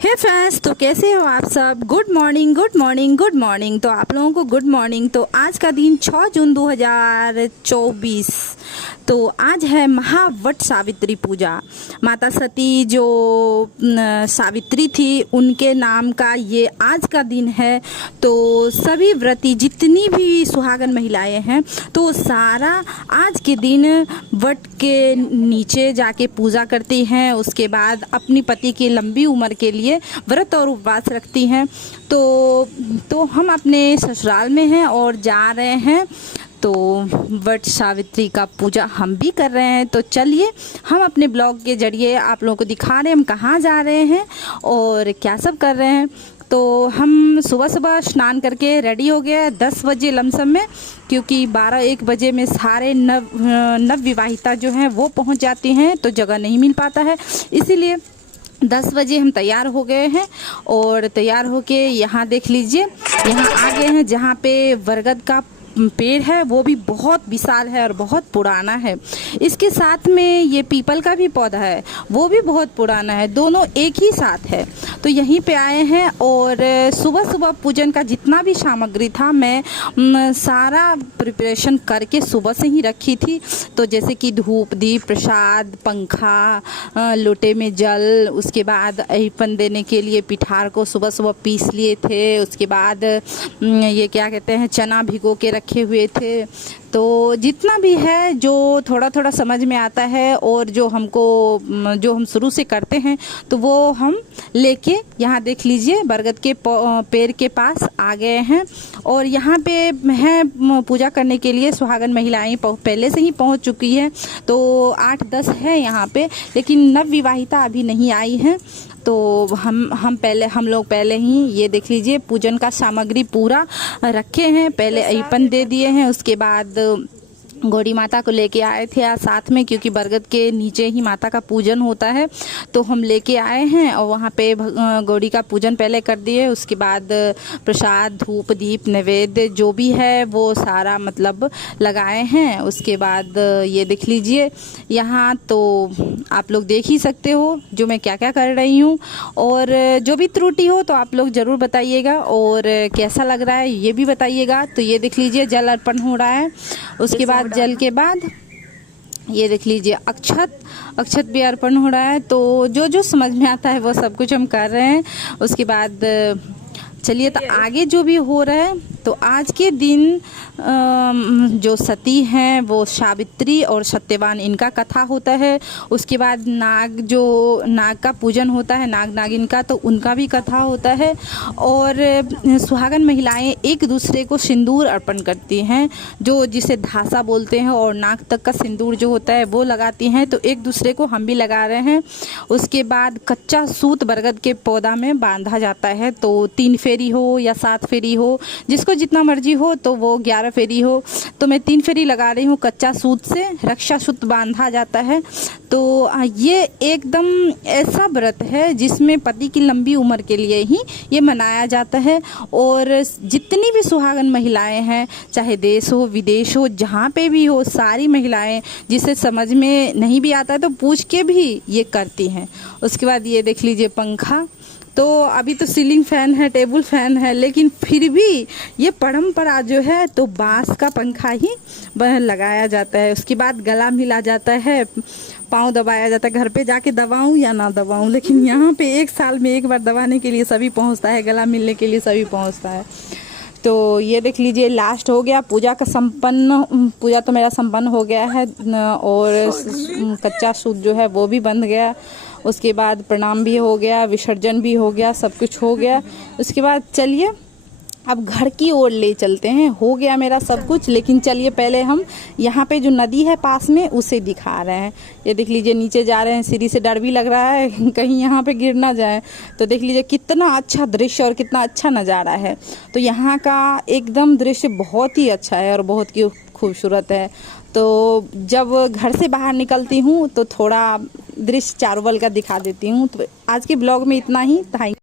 हे friends, तो कैसे हो आप सब। Good morning good morning good morning. तो आप लोगों को गुड मॉर्निंग। तो आज का दिन 6 जून 2024। तो आज है महावट सावित्री पूजा। माता सती जो सावित्री थी उनके नाम का ये आज का दिन है। तो सभी व्रती जितनी भी सुहागन महिलाएं हैं तो सारा आज के दिन वट के नीचे जाके पूजा करती हैं। उसके बाद अपनी पति की लंबी उम्र के लिए व्रत और उपवास रखती हैं। तो हम अपने ससुराल में हैं और जा रहे हैं। तो वट सावित्री का पूजा हम भी कर रहे हैं। तो चलिए हम अपने ब्लॉग के जरिए आप लोगों को दिखा रहे हैं हम कहाँ जा रहे हैं और क्या सब कर रहे हैं। तो हम सुबह सुबह स्नान करके रेडी हो गए 10 बजे लमसम में, क्योंकि 12-1 बजे में सारे नव विवाहिता जो हैं वो पहुंच जाती हैं तो जगह नहीं मिल पाता है। इसीलिए 10 बजे हम तैयार हो गए हैं और तैयार होके यहाँ देख लीजिए, यहाँ आ गए हैं जहाँ पे बरगद का पेड़ है वो भी बहुत विशाल है और बहुत पुराना है। इसके साथ में ये पीपल का भी पौधा है वो भी बहुत पुराना है, दोनों एक ही साथ है। तो यहीं पे आए हैं और सुबह सुबह पूजन का जितना भी सामग्री था मैं सारा प्रिपरेशन करके सुबह से ही रखी थी। तो जैसे कि धूप दीप प्रसाद पंखा लोटे में जल, उसके बाद अहिपन देने के लिए पिठार को सुबह सुबह पीस लिए थे। उसके बाद ये क्या कहते हैं चना भिगो के रखे हुए थे। तो जितना भी है जो थोड़ा थोड़ा समझ में आता है और जो हम शुरू से करते हैं तो वो हम लेके यहाँ देख लीजिए बरगद के पेड़ के पास आ गए हैं। और यहाँ पे है पूजा करने के लिए सुहागन महिलाएं पहले से ही पहुँच चुकी है। तो 8-10 है यहाँ पे, लेकिन नव विवाहिता अभी नहीं आई हैं। तो हम लोग पहले ही ये देख लीजिए पूजन का सामग्री पूरा रखे हैं। पहले अहिपन दे दिए हैं, उसके बाद गौड़ी माता को लेके आए थे आज साथ में, क्योंकि बरगद के नीचे ही माता का पूजन होता है। तो हम लेके आए हैं और वहाँ पे गौड़ी का पूजन पहले कर दिए। उसके बाद प्रसाद धूप दीप नैवेद्य जो भी है वो सारा मतलब लगाए हैं। उसके बाद ये देख लीजिए यहाँ, तो आप लोग देख ही सकते हो जो मैं क्या क्या कर रही हूँ। और जो भी त्रुटि हो तो आप लोग ज़रूर बताइएगा और कैसा लग रहा है ये भी बताइएगा। तो ये देख लीजिए जल अर्पण हो रहा है। उसके बाद जल के बाद ये देख लीजिए अक्षत भी अर्पण हो रहा है। तो जो समझ में आता है वो सब कुछ हम कर रहे हैं। उसके बाद चलिए तो आगे जो भी हो रहा है। तो आज के दिन जो सती हैं वो सावित्री और सत्यवान इनका कथा होता है। उसके बाद नाग का पूजन होता है, नाग नागिन का, तो उनका भी कथा होता है। और सुहागन महिलाएं एक दूसरे को सिंदूर अर्पण करती हैं, जो जिसे धासा बोलते हैं, और नाक तक का सिंदूर जो होता है वो लगाती हैं। तो एक दूसरे को हम भी लगा रहे हैं। उसके बाद कच्चा सूत बरगद के पौधा में बांधा जाता है। तो 3 फेरी हो या 7 फेरी हो, जिसको जितना मर्जी हो, तो वो 11 फेरी हो। तो मैं 3 फेरी लगा रही हूँ। कच्चा सूत से रक्षा सूत बांधा जाता है। तो ये एकदम ऐसा व्रत है जिसमें पति की लंबी उम्र के लिए ही ये मनाया जाता है। और जितनी भी सुहागन महिलाएं हैं, चाहे देश हो विदेश हो, जहाँ पे भी हो, सारी महिलाएं जिसे समझ में नहीं भी आता है तो पूछ के भी ये करती हैं। उसके बाद ये देख लीजिए पंखा। तो अभी तो सीलिंग फैन है, टेबल फैन है, लेकिन फिर भी ये परंपरा जो है तो बांस का पंखा ही लगाया जाता है। उसके बाद गला मिला जाता है, पाँव दबाया जाता है। घर पे जाके दबाऊं या ना दबाऊं, लेकिन यहाँ पे 1 साल में 1 बार दबाने के लिए सभी पहुँचता है, गला मिलने के लिए सभी पहुँचता है। तो ये देख लीजिए लास्ट हो गया पूजा तो मेरा संपन्न हो गया है। और कच्चा सूत जो है वो भी बंध गया। उसके बाद प्रणाम भी हो गया, विसर्जन भी हो गया, सब कुछ हो गया। उसके बाद चलिए अब घर की ओर ले चलते हैं। हो गया मेरा सब कुछ, लेकिन चलिए पहले हम यहाँ पे जो नदी है पास में उसे दिखा रहे हैं। ये देख लीजिए नीचे जा रहे हैं, सीढ़ी से डर भी लग रहा है कहीं यहाँ पे गिर ना जाए। तो देख लीजिए कितना अच्छा दृश्य और कितना अच्छा नज़ारा है। तो यहाँ का एकदम दृश्य बहुत ही अच्छा है और बहुत ही खूबसूरत है। तो जब घर से बाहर निकलती हूँ तो थोड़ा दृश्य चारों बगल का दिखा देती हूँ। तो आज के ब्लॉग में इतना ही।